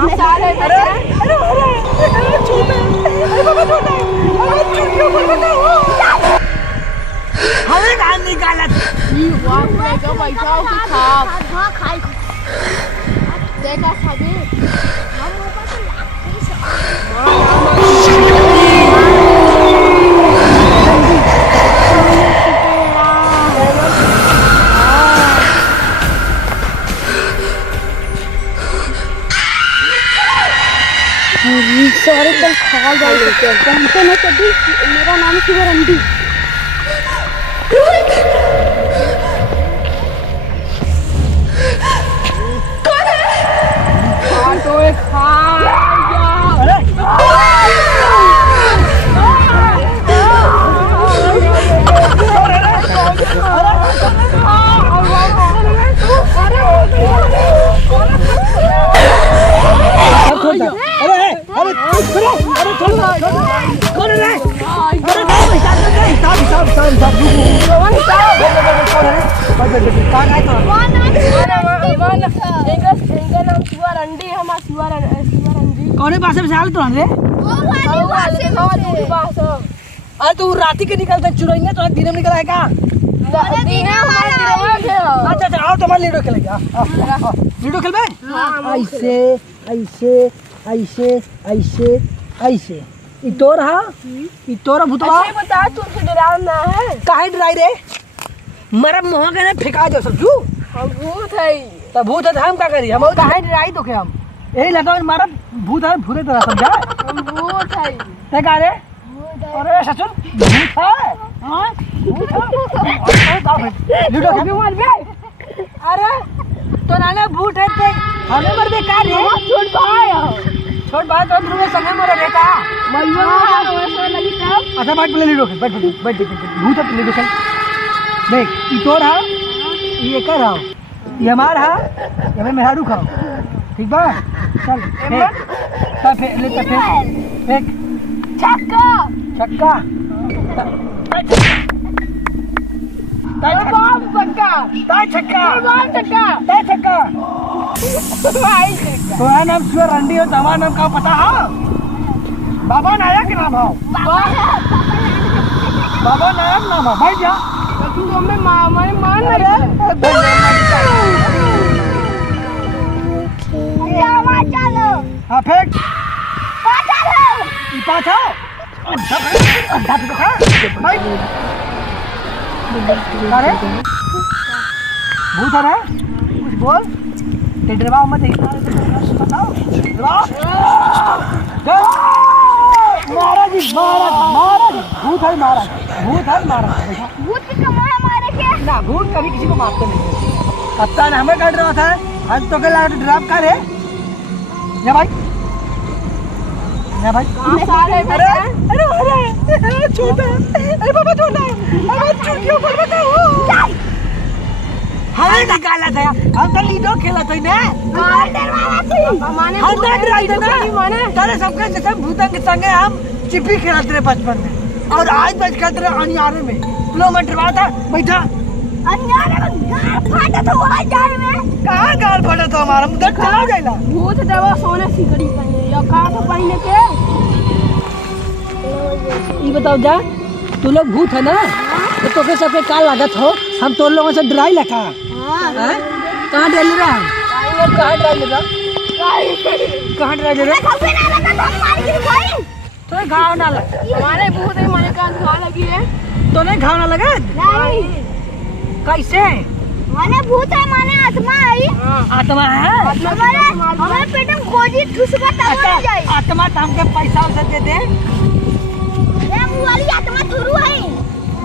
अरे अरे हमें कहाँ निकाला देखा सभी सारे कल खा जाएंगे जानते ना कभी मेरा नाम शिवरंडी कौन पास में साल तो रे अरे तू राती के निकलता चुरैया तो दिन में निकला है का अच्छा अच्छा आओ तुम्हारे लूडो खेलेंगे लूडो खेल ऐसे ऐसे ऐसे ऐसे ऐसे इतोर हा इतोर भूतवा बता तू डरावना है काहे डराई रे मरब मोह के फेंका दो समझू भूत है तब भूत है हम का करी हम काहे डराई तो के हम यही लगा मारब भूत है भूरे तरह समझा भूत है ते का रे अरे ससुर भूत है हां भूत है लूडो खेल मार बे अरे तो नाना भूत है ते हमें मर बे का रे छोट भाई तो तुम्हें संगे मर रे का वैसा लगी तब अच्छा बैठ पहले लूडो खेल बैठ भूत है लूडो खेल देख ई तोर है ये कर रहा ये हमार है ये मैं मेहरारू खाओ ठीक बा चल फेंक ले फेंक छक्का छक्का बाप छक्का ताई छक्का बाप छक्का ताई छक्का भाई छक्का तुम्हारा नाम शिवरंडी हो तुम्हारा नाम का पता है बाबा नायक के नाम हो बाबा नायक नाम है भाई जा तू हमें मान रे चलो हाँ फेंक चलो पाछा अंधा तो खा भाई अरे भूत है कुछ बोल ते डरवा मत बताओ महाराज जी महाराज भूत है महाराज भूत की कमाल मारे के ना भूत कभी किसी को मारते नहीं पता नहीं हमें काट रहा था आज तो के लाइट ड्राप का रे या भाई सारे अरे अरे अरे छोटा अरे बाबा छोटा अरे चुटियो पर बताओ हमें निकाला था हम तो लीडो खेला था ना हम तो ड्राई था ना तेरे सबके जैसे भूतों के संगे हम चिप्पी खेलते रहे बचपन में और आज बच खेलते रहे अनियारे में लो मैं डरवा था बैठा अनियारे में गाल फाटा तो वहां जाए में कहां गाल फाटा तो हमारा मुंह चला जाएगा भूत दवा सोने सिकड़ी पहने या का तो पहने के ये बताओ जा तू लोग भूत है ना तो के सबके का लागत हो हम तो लोगों से डराई लगा हां कहां डर रहा है कहां डरा रहा कहां डरा रहा सबसे ना लगा तो मार के भाई तो घाव ना लगा हमारे भूत है माने का घाव लगी है तो नहीं घाव ना लगा नहीं कैसे माने भूत है माने आत्मा है आत्मा है हमारे पेट में खोजी ठुसबा तब मर जाए आत्मा तो हमके पैसा उसे दे दे ये वो वाली आत्मा थुरू है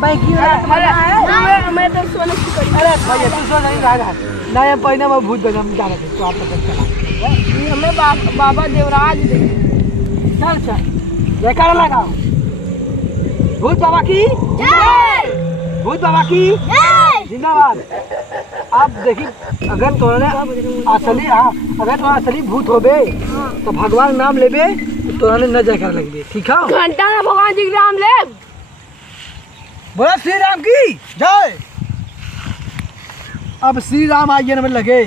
भाई की आत्मा है हमें तो सोने की करी अरे भाई तू सो नहीं रहा ना ये पहले मैं भूत बन जा रहा तो आप पता चला हमें बाबा देवराज दे चल चल जयकारा लगाओ भूत बाबा की जय भूत बाबा की जय जिंदाबाद। आप देखिए अगर तोने असली अगर तो असली भूत होबे तो भगवान नाम लेबे तो तोने न जयकारा लगबे ठीक है घंटा में भगवान जी के नाम ले बोला श्री राम की जय। अब श्री राम आइए न लगे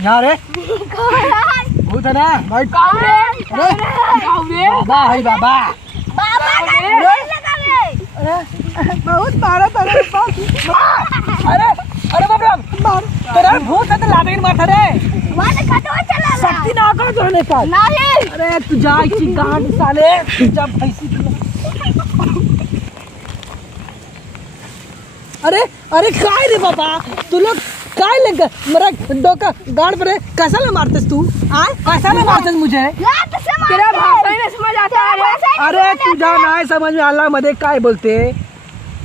यहाँ रे भूत है ना भाई। अरे बाबा है बाबा। अरे बहुत मारा था रे पास। अरे अरे बाबा मार तेरा भूत है तो लादेन मारता रे। शक्ति ना करो तो ने पास नहीं। अरे तू जा इसी गांड साले जब भैंसी। अरे अरे काय रे बाबा तू लोग काय लग मेरा डोका गांड पर कैसा ले मारतेस तू? कैसा ले मारतेस मुझे? तेरा भाषा ही नहीं समझ आता है। अरे तू जा ना समझ में आला मध्ये काय बोलते?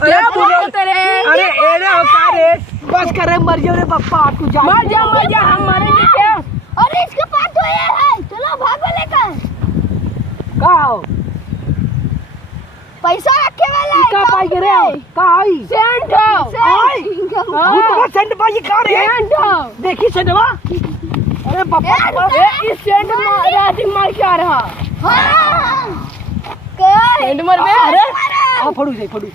अरे अरे एड़े होता रे बस करे मर जाओ रे पप्पा तू जा। मर जा हम मरेंगे क्या? अरे इसके पास तो ये है, चलो भागो लेकर। काओ पैसा रखे वाला है। का पाई रे का आई सेंट आई भूत का सेंट पाई का रे देखी सेंटवा। अरे पप्पा इस सेंट राती मार के आ रहा। हां सेंट मर बे। अरे आ फड़ू जाई फड़ू